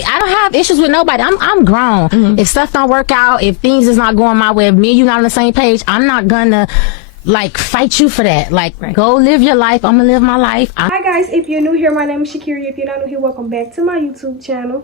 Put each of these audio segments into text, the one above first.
I don't have issues with nobody. I'm grown. If stuff don't work out, if things is not going my way, if me and you not on the same page, I'm not gonna like fight you for that. Like, go live your life. I'm gonna live my life. Hi guys, if you're new here, my name is Shakeria. If you're not new here, welcome back to my YouTube channel.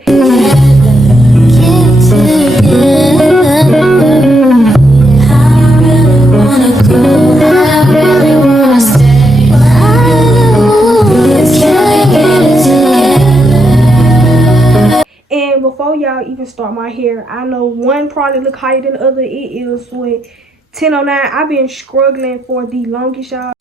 And before y'all even start my hair, I know one probably look higher than the other. It is with 1009. I've been struggling for the longest, y'all.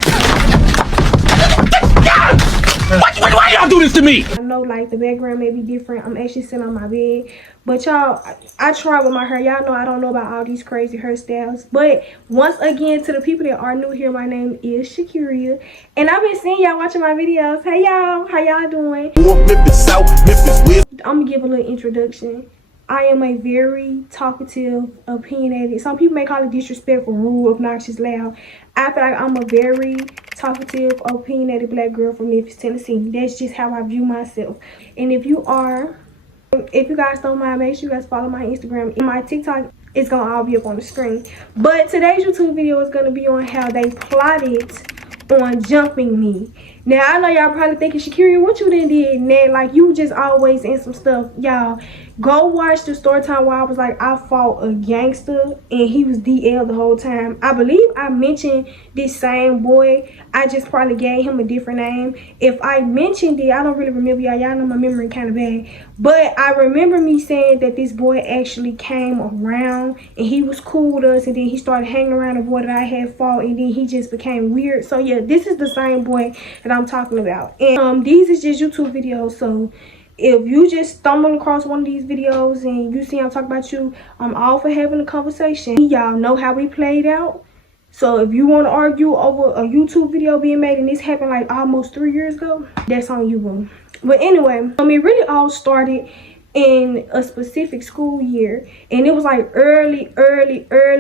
Why y'all do this to me? I know like the background may be different. I'm actually sitting on my bed. But y'all, I try with my hair. Y'all know I don't know about all these crazy hairstyles. But once again, to the people that are new here, my name is Shakeria. And I've been seeing y'all watching my videos. Hey y'all, how y'all doing? I'm gonna give a little introduction. I am a very talkative, opinionated, some people may call it disrespectful, rude, obnoxious, loud. I feel like I'm a very talkative, opinionated black girl from Memphis, Tennessee. That's just how I view myself. And if you guys don't mind, make sure you guys follow my Instagram and my TikTok. It's gonna all be up on the screen. But today's YouTube video is gonna be on how they plotted on jumping me. Now I know y'all probably thinking, Shakeria, what you done did? Now like you just always in some stuff. Y'all go watch the story time where I was like, I fought a gangster and he was DL the whole time. I believe I mentioned this same boy. I just probably gave him a different name. If I mentioned it, I don't really remember. Y'all know my memory kind of bad. But I remember me saying that this boy actually came around and he was cool with us, and then he started hanging around the boy that I had fought, and then he just became weird. So yeah, this is the same boy that I'm talking about. And these is just YouTube videos, so if you just stumble across one of these videos and you see I'm talking about you, I'm all for having a conversation. Y'all know how we played out. So if you want to argue over a YouTube video being made and this happened like almost 3 years ago, that's on you, boo. But anyway, it really all started in a specific school year, and it was like early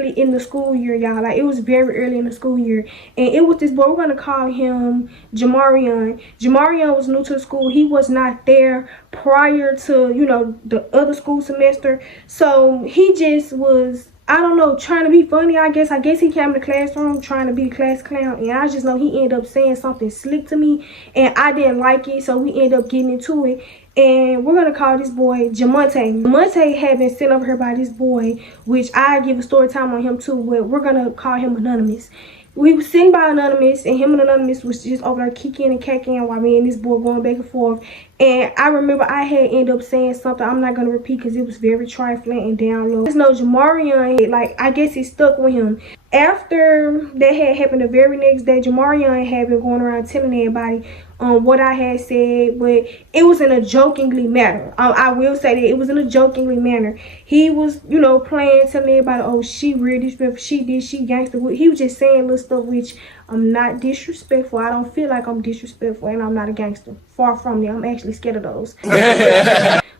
in the school year, y'all. Like it was very early in the school year, and it was this boy, we're gonna call him Jamarion. Jamarion was new to the school. He was not there prior to, you know, the other school semester, so he just was, I don't know, trying to be funny, I guess he came to the classroom trying to be the class clown, and I just know he ended up saying something slick to me, and I didn't like it, so we ended up getting into it. And we're gonna call this boy Jamonte. Jamonte had been sent over here by this boy, which I give a story time on him too, but we're gonna call him Anonymous. We were sitting by Anonymous, and him and Anonymous was just over there kicking and cacking while me and this boy going back and forth. And I remember I had ended up saying something I'm not going to repeat because it was very trifling and down low. There's no Jamarion, like, I guess it stuck with him. After that had happened, the very next day, Jamarion had been going around telling everybody what I had said, but it was in a jokingly manner. I will say that it was in a jokingly manner. He was, you know, playing, telling everybody, oh, she real disrespectful, she did, she gangster. He was just saying little stuff, which I'm not disrespectful. I don't feel like I'm disrespectful, and I'm not a gangster. Far from me. I'm actually scared of those.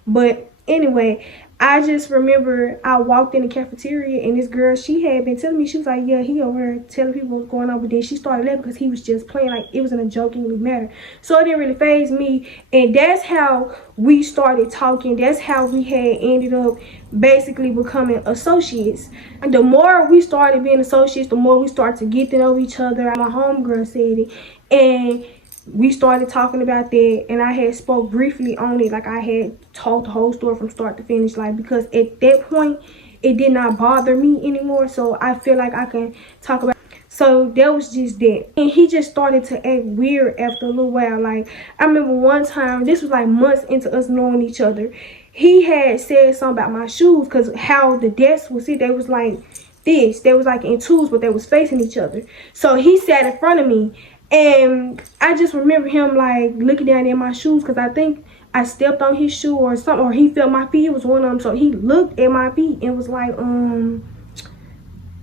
But anyway, I just remember I walked in the cafeteria, and this girl, she had been telling me, she was like, yeah, he over there telling people what's going on, but then she started laughing because he was just playing, like it was in a jokingly manner. So it didn't really faze me, and that's how we started talking. That's how we had ended up basically becoming associates. And the more we started being associates, the more we started to get to know each other. My homegirl said it, and we started talking about that, and I had spoke briefly on it. Like I had told the whole story from start to finish, like, because at that point it did not bother me anymore, so I feel like I can talk about it. So that was just that. And he just started to act weird after a little while. Like I remember one time, this was like months into us knowing each other, he had said something about my shoes, because how the desk was sit, they was like this, they was like in twos, but they was facing each other. So he sat in front of me, and I just remember him like looking down at my shoes, because I think I stepped on his shoe or something, or he felt my feet. It was one of them. So he looked at my feet and was like, do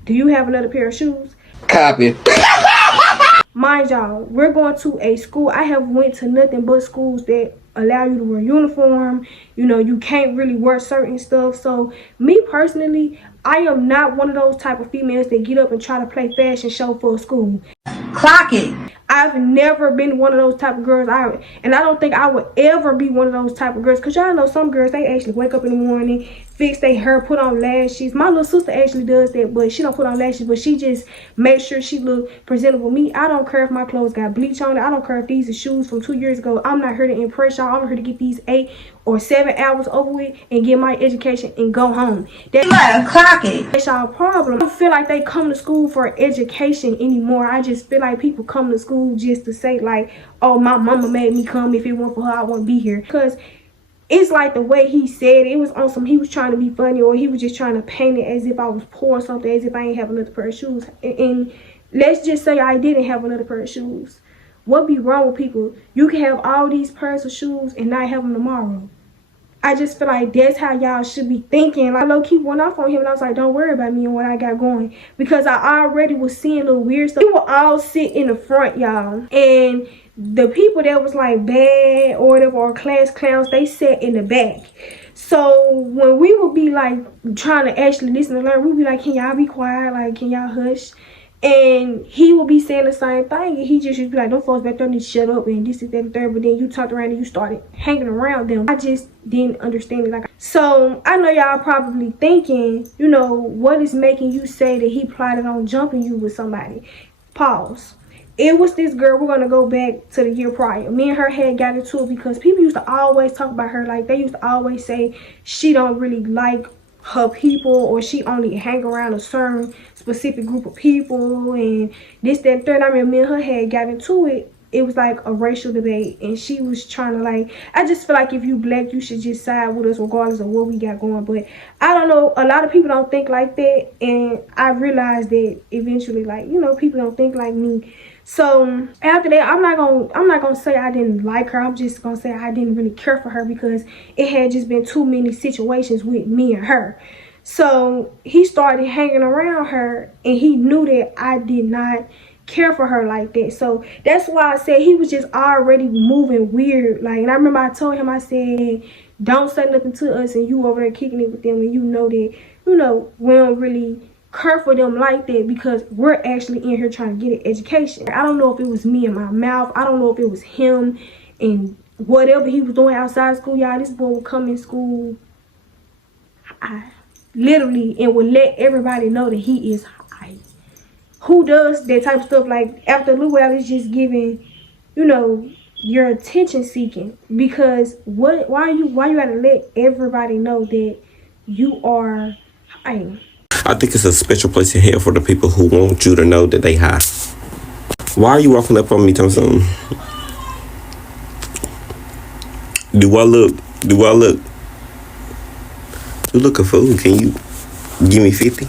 you have another pair of shoes? Copy. Mind y'all, we're going to a school. I have went to nothing but schools that allow you to wear uniform. You know, you can't really wear certain stuff. So me personally, I am not one of those type of females that get up and try to play fashion show for a school. Clock it. I've never been one of those type of girls. And I don't think I would ever be one of those type of girls. Because y'all know some girls, they actually wake up in the morning, fix their hair, put on lashes. My little sister actually does that, but she don't put on lashes, but she just makes sure she look presentable. Me, I don't care if my clothes got bleach on it. I don't care if these are shoes from 2 years ago. I'm not here to impress y'all. I'm here to get these 8 or 7 hours over with and get my education and go home. That's y'all problem. I don't feel like they come to school for education anymore. I just feel like people come to school just to say like, oh, my mama made me come. If it weren't for her, I wouldn't be here. Because it's like the way he said it was on some, he was trying to be funny, or he was just trying to paint it as if I was poor or something, as if I ain't have another pair of shoes. And let's just say I didn't have another pair of shoes. What be wrong with people? You can have all these pairs of shoes and not have them tomorrow. I just feel like that's how y'all should be thinking. Like, low-key went off on him, and I was like, don't worry about me and what I got going. Because I already was seeing little weird stuff. People all sit in the front, y'all. And the people that was like bad or whatever, or class clowns, they sat in the back. So when we would be like trying to actually listen and learn, we'd be like, can y'all be quiet? Like, can y'all hush? And he would be saying the same thing, and he just used to be like, don't folks back there need to shut up and this, that, and third. But then you talked around and you started hanging around them. I just didn't understand it. Like, so I know y'all probably thinking, you know, what is making you say that he plotted on jumping you with somebody? Pause. It was this girl. We're gonna go back to the year prior. Me and her had got into it because people used to always talk about her. Like, they used to always say she don't really like her people, or she only hang around a certain specific group of people, and this, that, and third. I remember me and her had got into it. It was like a racial debate, and she was trying to like, I just feel like if you black, you should just side with us regardless of what we got going. But I don't know, a lot of people don't think like that, and I realized that eventually, like, you know, people don't think like me. So after that, I'm not gonna say I didn't like her. I'm just gonna say I didn't really care for her because it had just been too many situations with me and her. So he started hanging around her, and he knew that I did not care for her like that. So that's why I said he was just already moving weird. Like, and I remember I told him, I said, don't say nothing to us, and you over there kicking it with them, and you know that, you know, we don't really care for them like that because we're actually in here trying to get an education. I don't know if it was me in my mouth. I don't know if it was him and whatever he was doing outside school. Y'all, this boy would come in school literally and would let everybody know that he is high. Who does that type of stuff? Like, after a little while, it's just giving, you know, your attention seeking. Because why you gotta let everybody know that you are high? I think it's a special place in hell for the people who want you to know that they high. Why are you walking up on me, Thompson? Do I look? You look a fool. Can you give me 50?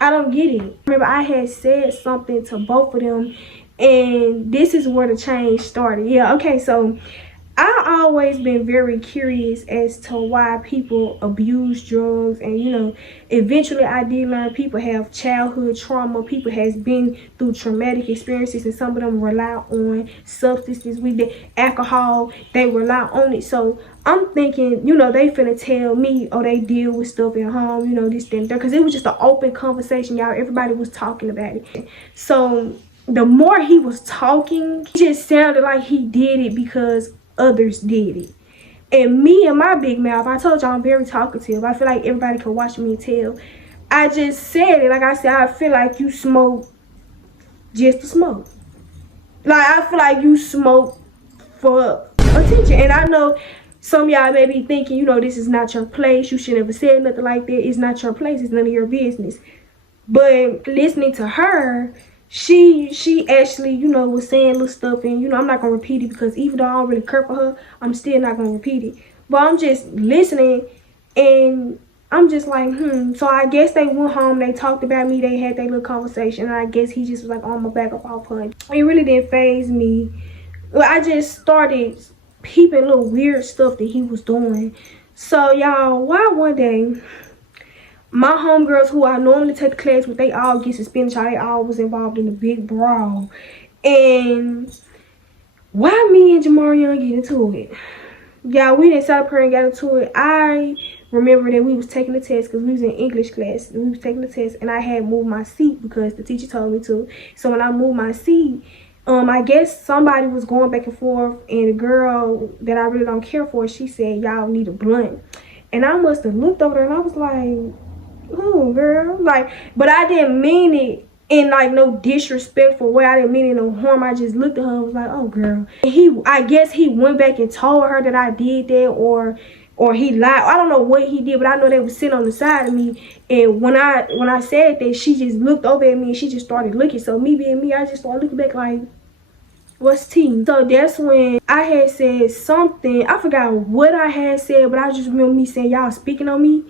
I don't get it. Remember, I had said something to both of them, and this is where the change started. Yeah, okay, so I always been very curious as to why people abuse drugs, and you know, eventually I did learn people have childhood trauma, people has been through traumatic experiences, and some of them rely on substances with the alcohol, they rely on it. So I'm thinking, you know, they finna tell me, oh, they deal with stuff at home, you know, this, that, and that, because it was just an open conversation, y'all. Everybody was talking about it. So the more he was talking, it just sounded like he did it because others did it. And me and my big mouth, I told y'all I'm very talkative. I feel like everybody can watch me and tell. I just said it. Like I said, I feel like you smoke just to smoke. Like, I feel like you smoke for attention. And I know some of y'all may be thinking, you know, this is not your place. You should never say nothing like that. It's not your place. It's none of your business. But listening to her, she actually, you know, was saying little stuff, and you know, I'm not gonna repeat it because even though I don't really care for her, I'm still not gonna repeat it. But I'm just listening, and I'm just like, So I guess they went home, they talked about me, they had their little conversation, and I guess he just was like, on my back up off her. It really didn't faze me. I just started peeping little weird stuff that he was doing. So y'all, why one day my homegirls who I normally take the class with, they all get suspended. They all was involved in a big brawl. And why me and Jamarion get into it? Yeah, we didn't sit up here and got into it. I remember that we was taking the test because we was in English class. We was taking the test, and I had moved my seat because the teacher told me to. So when I moved my seat, I guess somebody was going back and forth, and the girl that I really don't care for, she said, y'all need a blunt. And I must have looked over there and I was like, oh, girl. Like, but I didn't mean it in like no disrespectful way. I didn't mean it in no harm. I just looked at her and was like, oh, girl. And I guess he went back and told her that I did that, or he lied. I don't know what he did, but I know they was sitting on the side of me. And when I said that, she just looked over at me and she just started looking. So me being me, I just started looking back like, what's tea? So that's when I had said something. I forgot what I had said, but I just remember me saying, y'all speaking on me.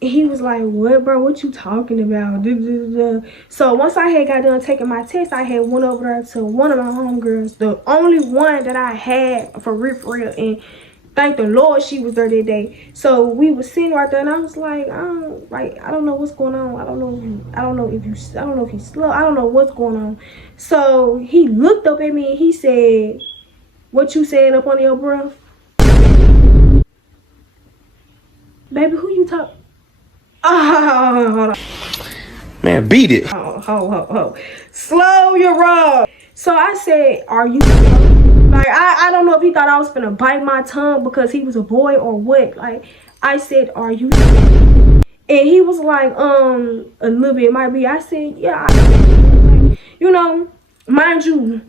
And he was like, what, bro? What you talking about? So once I had got done taking my test, I had went over there to one of my homegirls, the only one that I had for real. And thank the Lord she was there that day. So we was sitting right there, and I was like, I don't know what's going on. I don't know if he's slow. I don't know what's going on. So he looked up at me and he said, what you saying up under your breath? Baby, who you talk? Oh, hold on. Man, beat it. Ho. Slow your roll. So I said, are you slow? Like, I don't know if he thought I was finna bite my tongue because he was a boy or what. Like, I said, are you slow? And he was like, a little bit might be. I said, yeah. You know, mind you,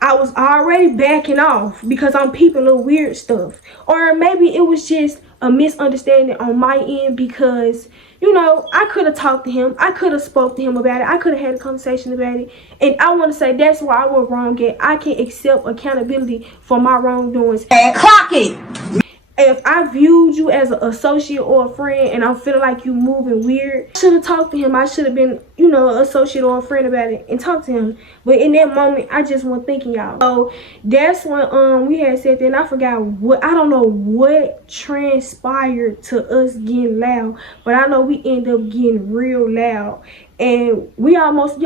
I was already backing off because I'm peeping little weird stuff. Or maybe it was just a misunderstanding on my end because, you know, I could have talked to him. I could have spoke to him about it. I could have had a conversation about it. And I want to say that's where I was wrong at. I can accept accountability for my wrongdoings. And clock it! If I viewed you as an associate or a friend and I'm feeling like you moving weird, I should have talked to him. I should have been, you know, an associate or a friend about it and talked to him. But in that moment, I just wasn't thinking, y'all. So that's when we had said that, and I forgot what, I don't know what transpired to us getting loud, but I know we ended up getting real loud. And we almost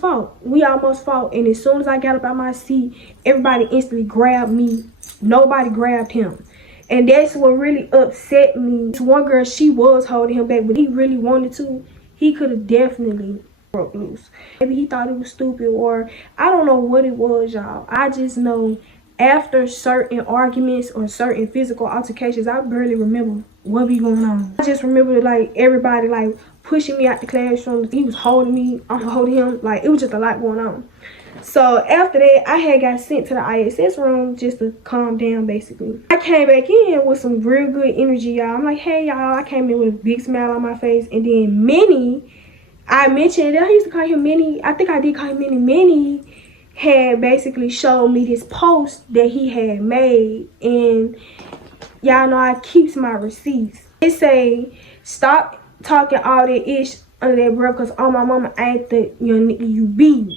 fought. And as soon as I got up out my seat, everybody instantly grabbed me. Nobody grabbed him. And that's what really upset me. One girl, she was holding him back, but he really wanted to. He could have definitely broke loose. Maybe he thought it was stupid, or I don't know what it was, y'all. I just know after certain arguments or certain physical altercations, I barely remember what be going on. I just remember like everybody like pushing me out the classroom. He was holding me, I'm holding him. Like, it was just a lot going on. So after that, I had got sent to the ISS room just to calm down, basically. I came back in with some real good energy, y'all. I'm like, hey, y'all. I came in with a big smile on my face. And then Minnie, I mentioned that I used to call him Minnie. I think I did call him Minnie. Minnie had basically showed me this post that he had made. And y'all know I keeps my receipts. It say, stop talking all that ish under that breath, because all my mama ain't the young nigga you be.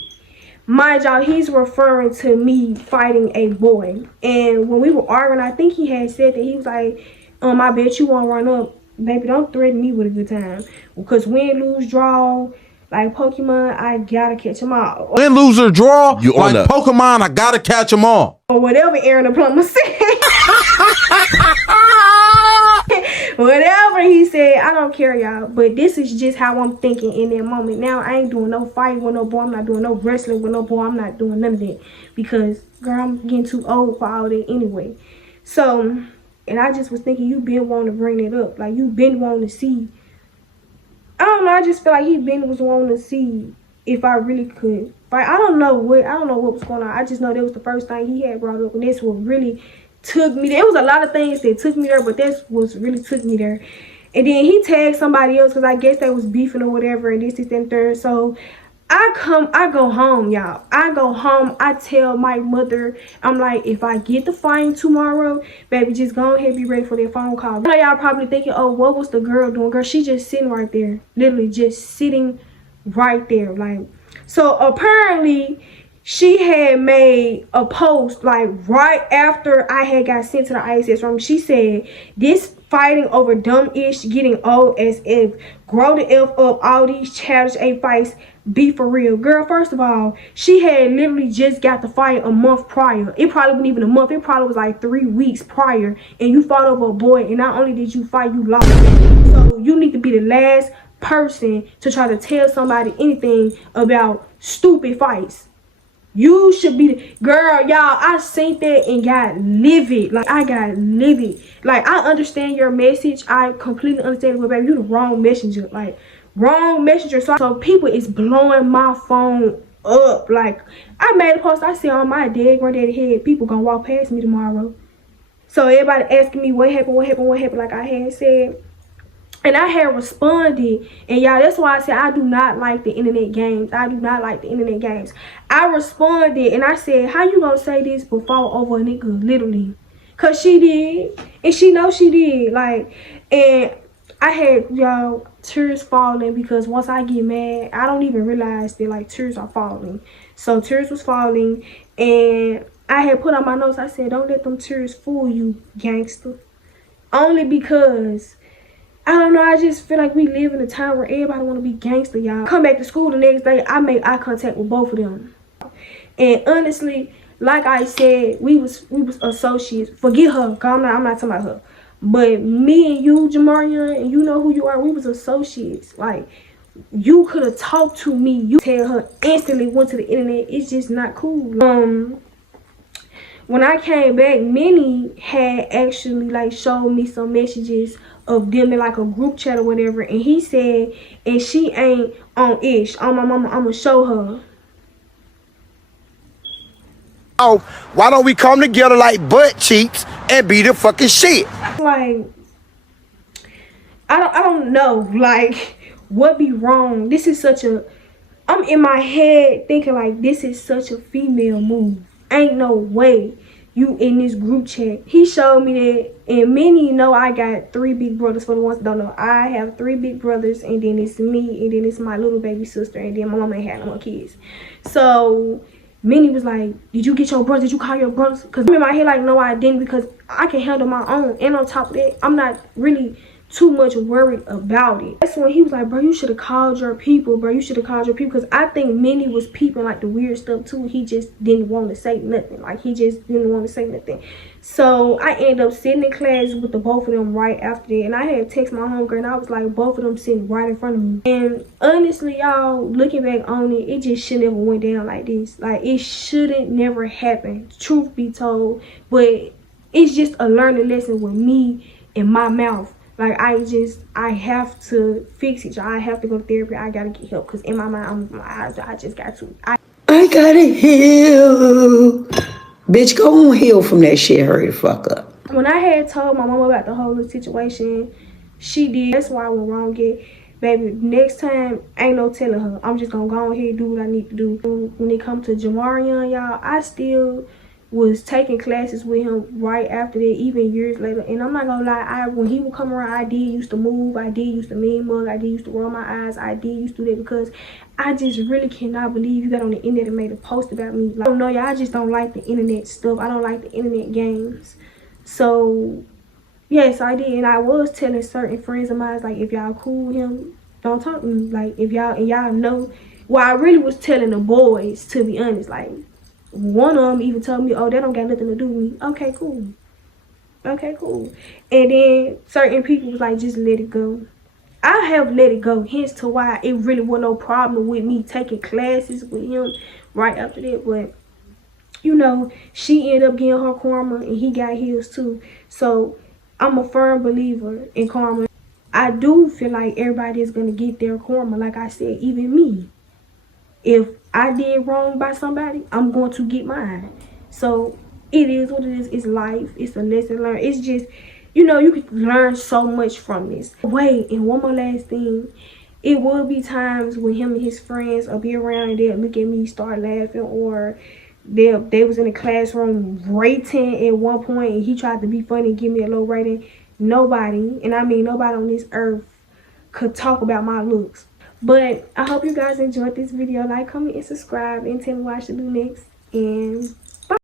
Mind y'all, he's referring to me fighting a boy. And when we were arguing, I think he had said that he was like, I bet you won't run up. Baby, don't threaten me with a good time. Because win, lose, draw, like Pokemon, I gotta catch them all. Win, lose, or draw, you like Pokemon, I gotta catch them all. Or whatever Aaron the Plumber said. Whatever he said, I don't care, y'all. But this is just how I'm thinking in that moment. Now, I ain't doing no fighting with no boy. I'm not doing no wrestling with no boy. I'm not doing none of that. Because, girl, I'm getting too old for all that anyway. So, and I just was thinking, you been wanting to bring it up. Like, you been wanting to see. I don't know. I just feel like he been was wanting to see if I really could fight. I don't know what was going on. I just know that was the first thing he had brought up. And this was really took me there. It was a lot of things that took me there, but that's what really took me there. And then he tagged somebody else because I guess they was beefing or whatever, and this and third. So I go home, y'all. I go home. I tell my mother, I'm like, if I get the fine tomorrow, baby, just go ahead, be ready for that phone call. I know y'all probably thinking, oh, what was the girl doing? Girl, she just sitting right there, literally just sitting right there. Like, so apparently she had made a post like right after I had got sent to the ISS room. She said, this fighting over dumb ish, getting old as if, grow the F up, all these childish A fights, be for real. Girl, first of all, she had literally just got the fight a month prior. It probably wasn't even a month. It probably was like 3 weeks prior. And you fought over a boy, and not only did you fight, you lost. So you need to be the last person to try to tell somebody anything about stupid fights. You should be the girl, y'all. I seen that and got livid. Like, I got livid. Like, I understand your message. I completely understand it, but baby, you the wrong messenger. Like, wrong messenger. So people is blowing my phone up. Like, I made a post. I said on my dead granddaddy head, people gonna walk past me tomorrow. So everybody asking me what happened, like I had said. And I had responded, and y'all, that's why I said I do not like the internet games. I do not like the internet games. I responded, and I said, how you gonna say this before over a nigga, literally? Because she did, and she knows she did. Like, and I had, y'all, tears falling because once I get mad, I don't even realize that, like, tears are falling. So tears was falling, and I had put on my notes, I said, don't let them tears fool you, gangster. Only because I don't know, I just feel like we live in a time where everybody want to be gangster, y'all. Come back to school the next day, I made eye contact with both of them. And honestly, like I said, we was associates. Forget her, cause I'm not talking about her. But me and you, Jamaria, and you know who you are, we was associates. Like, you could have talked to me. You tell her instantly went to the internet. It's just not cool. When I came back, Minnie had actually like showed me some messages of them in like a group chat or whatever, and he said, and she ain't on ish. On my mama, I'ma show her. Oh, why don't we come together like butt cheeks and be the fucking shit? Like, I don't know, like, what be wrong? This is such a, I'm in my head thinking like this is such a female move. Ain't no way you in this group chat. He showed me that, and many know I got 3 big brothers. For the ones that don't know, I have 3 big brothers, and then it's me, and then it's my little baby sister, and then my mama ain't had no more kids. So Minnie was like, did you get your brothers? Did you call your brothers? Because I'm in my head like, no, I didn't, because I can handle my own. And on top of that, I'm not really too much worried about it. That's when he was like, bro, you should have called your people, bro. You should have called your people. Because I think Minnie was peeping like the weird stuff too. He just didn't want to say nothing. Like, he just didn't want to say nothing. So I ended up sitting in class with the both of them right after that. And I had text my homegirl, and I was like, both of them sitting right in front of me. And honestly, y'all, looking back on it, it just should never went down like this. Like, it shouldn't never happen, truth be told. But it's just a learning lesson with me and my mouth. Like, I have to fix it. I have to go to therapy. I gotta get help. Because in my mind, I just got to. I gotta heal. Bitch, go on heal from that shit. Hurry the fuck up. When I had told my mama about the whole situation, she did. That's why I went wrong again. Baby, next time, ain't no telling her. I'm just gonna go ahead and do what I need to do. When it comes to Jamarian, y'all, I still was taking classes with him right after that, even years later. And I'm not gonna lie, when he would come around, I did used to move, I did used to mean mug, I did used to roll my eyes, I did used to do that, because I just really cannot believe you got on the internet and made a post about me. Like, I don't know, y'all, I just don't like the internet stuff. I don't like the internet games. So yes, I did. And I was telling certain friends of mine, like, if y'all cool with him, don't talk to me. Like, if y'all know, well, I really was telling the boys, to be honest. Like, one of them even told me, oh, that don't got nothing to do with me. Okay, cool. Okay, cool. And then certain people was like, just let it go. I have let it go, hence to why it really was no problem with me taking classes with him right after that. But, you know, she ended up getting her karma, and he got his too. So I'm a firm believer in karma. I do feel like everybody is going to get their karma. Like I said, even me. If I did wrong by somebody, I'm going to get mine. So it is what it is. It's life. It's a lesson learned. It's just, you know, you can learn so much from this. Wait, and one more last thing. It will be times when him and his friends will be around and they'll look at me, start laughing, or they was in the classroom rating at one point, and he tried to be funny and give me a low rating. Nobody, and I mean nobody on this earth, could talk about my looks. But I hope you guys enjoyed this video. Like, comment, and subscribe, and tell me what I should do next. And bye.